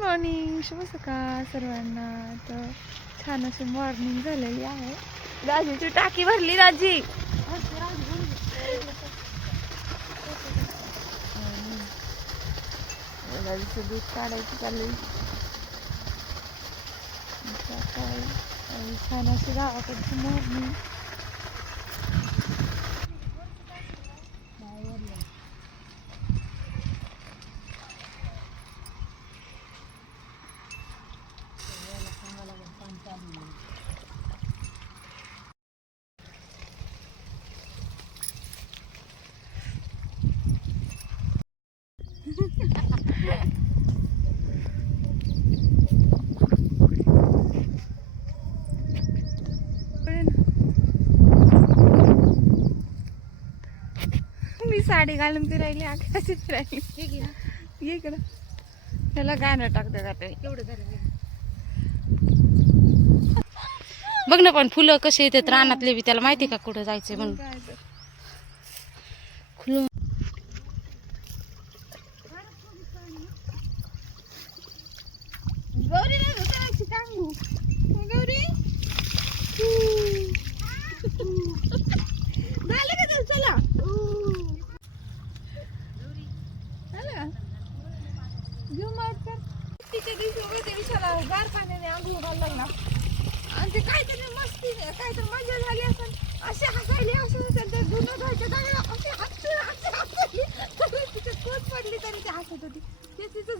Morning, शुभ सकाळ सर्वांना. तर छान अशी मॉर्निंग झालेली आहे. राजीची टाकी भरली. राजीचं दूध काढायचं चालू. छान अशी गावाकडची मॉर्निंग. मी साडी घालून फिरायली, आकाशी फिरायली. इकडं त्याला गाणं टाकते का ते बघ ना. पण फुलं कसे येतात रानातले बी, त्याला माहिती का कुठं जायचंय म्हणून. खुलं गौरी नाही उतरायची टांगू. गौरी झालं का तर चला. घेऊ मग तर तिच्या दिवशी उभे ते विषयाला गार पाण्याने आंघोळ घालू लागला आणि ते काहीतरी मस्ती काहीतरी मजा झाली असेल. असे हसायले असे धुणं धुवायच्या जागेला असे हसली तिच्यात कोच पडली तरी ते हसत होती. ते तिचं